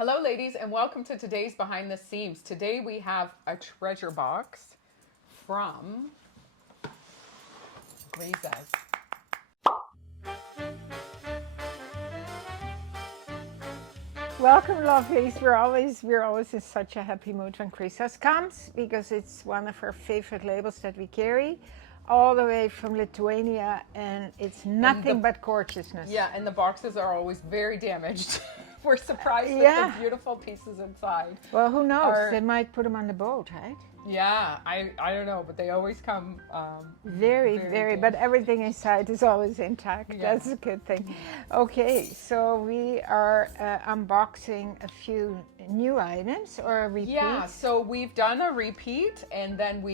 Hello ladies and welcome to today's Behind the Seams. Today we have a treasure box from Grizas. Welcome, lovelies. We're always in such a happy mood when Grizas comes because it's one of our favorite labels that we carry, all the way from Lithuania, and it's nothing but gorgeousness. Yeah, and the boxes are always very damaged. We're surprised with the beautiful pieces inside. Well, who knows? They might put them on the boat, right? Yeah, I don't know, but they always come very, but everything inside is always intact. Yeah. That's a good thing. Okay, so we are unboxing a few new items or a repeat. Yeah, so we've done a repeat, and then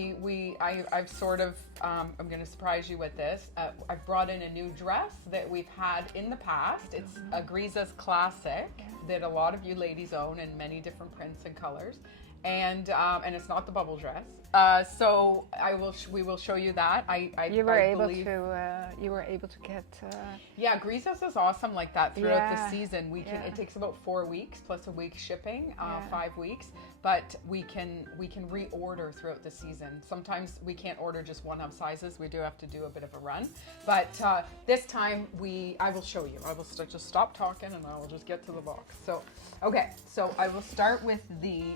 I've sort of I'm going to surprise you with this. I've brought in a new dress that we've had in the past. It's a Grizas classic that a lot of you ladies own in many different prints and colors. And it's not the bubble dress. So we will show you that. You were able to get. Yeah, Grizas is awesome like that throughout the season. It takes about 4 weeks plus a week shipping, 5 weeks. But we can reorder throughout the season. Sometimes we can't order just one of sizes. We do have to do a bit of a run. But this time I will show you. I will just stop talking and I will just get to the box. So okay, so I will start with the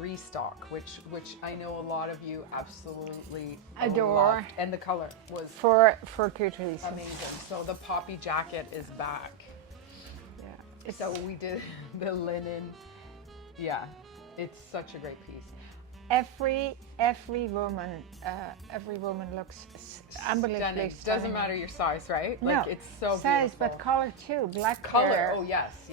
restock, which I know a lot of you absolutely adore, loved. And the color was for good reason. Amazing. So the poppy jacket is back. Yeah. So we did the linen. Yeah. It's such a great piece. Every woman looks unbelievably stunning. Doesn't matter your size, right? Like no, it's so size, beautiful. but color too. Black color. hair. Oh yes.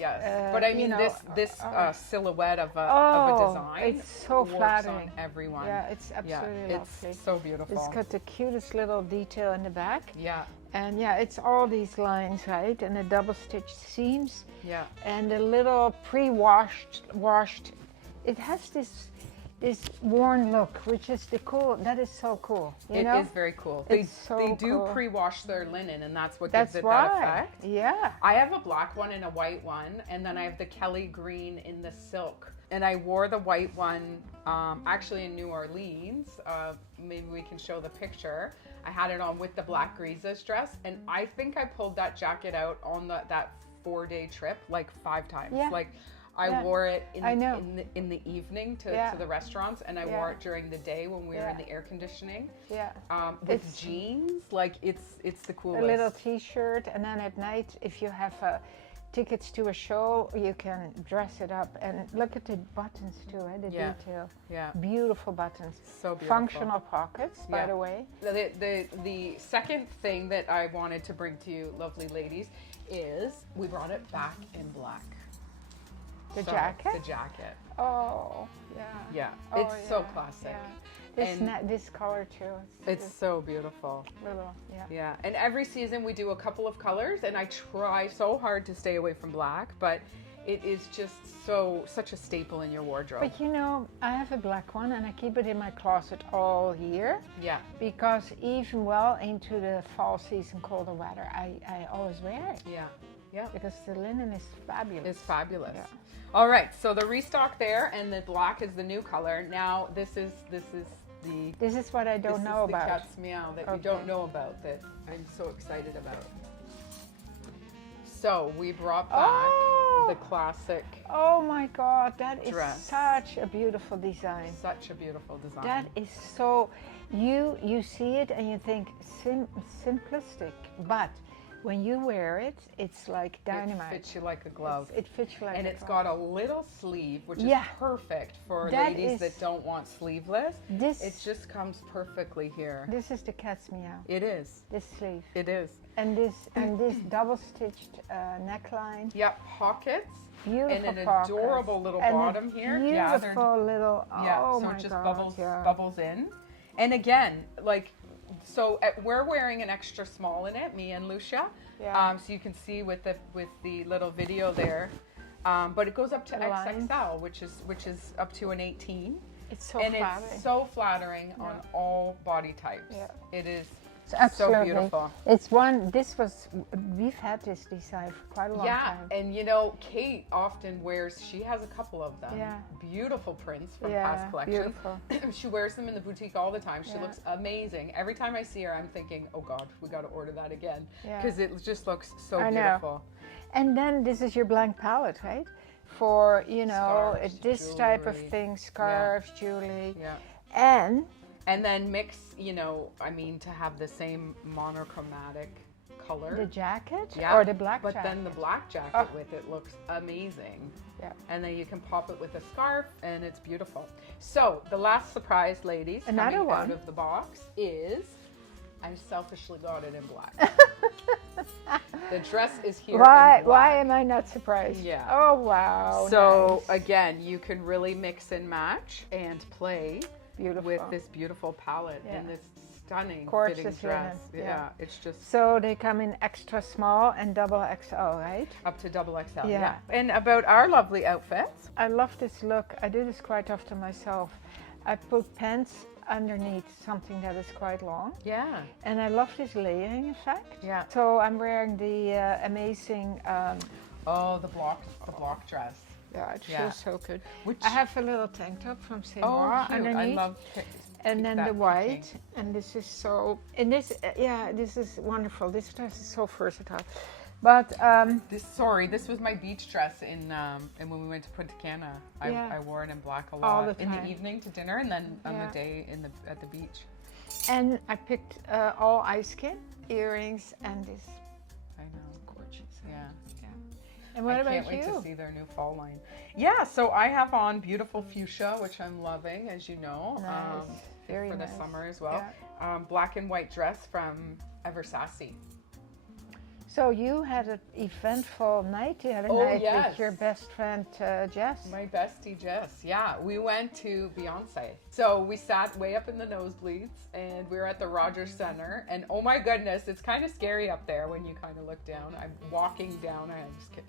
But I mean, this silhouette of a design. It's so flattering on everyone. Yeah, it's absolutely lovely. It's so beautiful. It's got the cutest little detail in the back. Yeah. And it's all these lines, right? And the double stitched seams. Yeah. And the little washed. It has this worn look, which is that is so cool. It is very cool. They do pre-wash their linen, and that's what gives it that effect. Yeah. I have a black one and a white one, and then I have the Kelly green in the silk. And I wore the white one actually in New Orleans. Maybe we can show the picture. I had it on with the black Grizas dress, and I think I pulled that jacket out on that 4-day trip like 5 times. Yeah. Like I wore it in the evening to the restaurants, and I wore it during the day when we were in the air conditioning. Yeah. With jeans, like it's the coolest. A little t-shirt, and then at night, if you have tickets to a show, you can dress it up. And look at the buttons too, the detail. Yeah. Beautiful buttons. So beautiful. Functional pockets, by the way. The second thing that I wanted to bring to you, lovely ladies, is we brought it back in black. The jacket? The jacket. Oh, yeah. Yeah, it's so classic. Yeah. This color too. It's so beautiful. Yeah, and every season we do a couple of colors, and I try so hard to stay away from black, but it is just such a staple in your wardrobe. But I have a black one, and I keep it in my closet all year. Yeah. Because even well into the fall season, colder weather, I always wear it. Yeah. Yeah. Because the linen is fabulous. It's fabulous. Yeah. All right, so the restock there, and the black is the new color. Now this is what I don't know about. This is the cat's meow that you don't know about, that I'm so excited about. So we brought back the classic. Oh my God, that is dress. Such a beautiful design. Such a beautiful design. That is so. You see it and you think simplistic, but when you wear it, it's like dynamite. It fits you like a glove. It fits you like a glove. And it's got a little sleeve, which is perfect for ladies that don't want sleeveless. It just comes perfectly here. This is the cat's meow. It is. This sleeve. It is. And this double stitched neckline. Yep, pockets. Beautiful and an pockets. adorable little and bottom here. Beautiful little. Oh so my it just God, bubbles in. And again, so we're wearing an extra small in it, me and Lousje. Yeah. So you can see with the little video there. But it goes up to XXL, which is up to an 18. It's so flattering. It's so flattering on all body types. Yeah. It is Absolutely. So beautiful. It's one, we've had this design for quite a long time. And Kate often wears, she has a couple of them. Yeah. Beautiful prints from past collections. Beautiful. She wears them in the boutique all the time. She looks amazing. Every time I see her, I'm thinking, oh God, we got to order that again. Because it just looks so beautiful. And then this is your blank palette, right? For, Scarves, this jewelry. type of thing, scarves, jewelry. Yeah. And then mix, to have the same monochromatic color. the jacket or the black but jacket. then the black jacket with it looks amazing. Yeah. And then you can pop it with a scarf and it's beautiful. So the last surprise, ladies, Another coming one out of the box is, I selfishly got it in black. The dress is here in black. Why am I not surprised? Yeah. Oh, wow. So nice. again, you can really mix and match and play with this beautiful palette and this stunning fitting dress. Yeah, it's just so they come in extra small and double XL, right? up to double XL. Yeah. And about our lovely outfits. I love this look. I do this quite often myself. I put pants underneath something that is quite long. Yeah. And I love this layering effect. Yeah. So I'm wearing the amazing the block dress. yeah, it feels so good. Which I have a little tank top from Seymour underneath. I love and then the white, and this is so, and this, this is wonderful. This dress is so versatile. But this was my beach dress in when we went to Punta Cana. I wore it in black a lot all the time. in the evening to dinner, and then on the day at the beach. And I picked all ice skin earrings and this. I know, gorgeous. Yeah. And what about you? I can't wait to see their new fall line. Yeah, so I have on beautiful fuchsia, which I'm loving, as you know, Nice. Very for nice. the summer as well. Black and white dress from Eversassy. So you had an eventful night the other night with your best friend Jess. My bestie Jess, yeah. We went to Beyonce. So we sat way up in the nosebleeds and we were at the Rogers Center. And oh my goodness, it's kind of scary up there when you kind of look down. I'm walking down,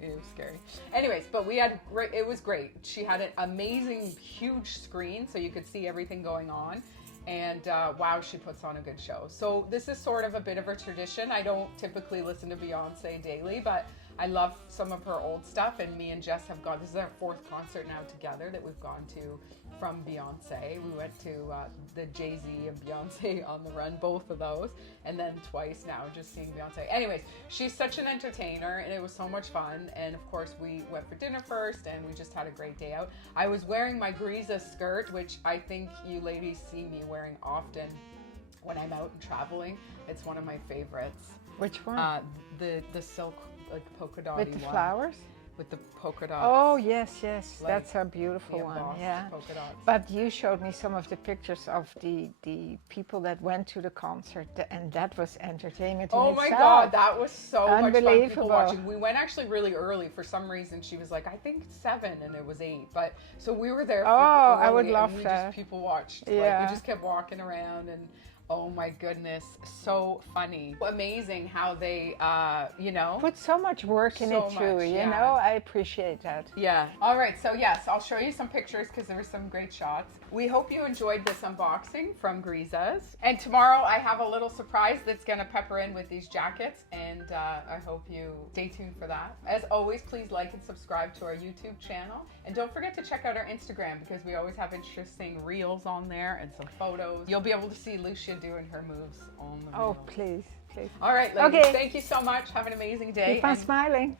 it was scary. Anyways, but it was great. She had an amazing, huge screen so you could see everything going on. And wow, she puts on a good show. So this is sort of a bit of a tradition. I don't typically listen to Beyonce daily, but I love some of her old stuff. And me and Jess have gone, this is our 4th concert now together that we've gone to from Beyonce. We went to the Jay-Z and Beyonce on the Run, both of those. And then twice now just seeing Beyonce. Anyways, she's such an entertainer and it was so much fun. And of course we went for dinner first and we just had a great day out. I was wearing my Grizas skirt, which I think you ladies see me wearing often when I'm out and traveling. It's one of my favorites. Which one? The silk, like polka dotty with the one. Flowers? With the polka dots. Oh, yes. Like That's a beautiful one. Yeah. Polka dots. But you showed me some of the pictures of the people that went to the concert, and that was entertainment in Oh itself. my God, that was so much fun. People watching. We went actually really early. For some reason, she was like, I think 7, and it was 8. But so we were there. I would love that. People watched. Yeah. Like, we just kept walking around and. Oh my goodness, so funny. Amazing how they, put so much work in it too, you know? I appreciate that. Yeah. All right, so yes, I'll show you some pictures because there were some great shots. We hope you enjoyed this unboxing from Grizas. And tomorrow I have a little surprise that's gonna pepper in with these jackets, and I hope you stay tuned for that. As always, please like and subscribe to our YouTube channel. And don't forget to check out our Instagram because we always have interesting reels on there and some photos. You'll be able to see Lousje doing her moves on the reel. Please. All right, ladies. Okay. Thank you so much. Have an amazing day. Keep on smiling.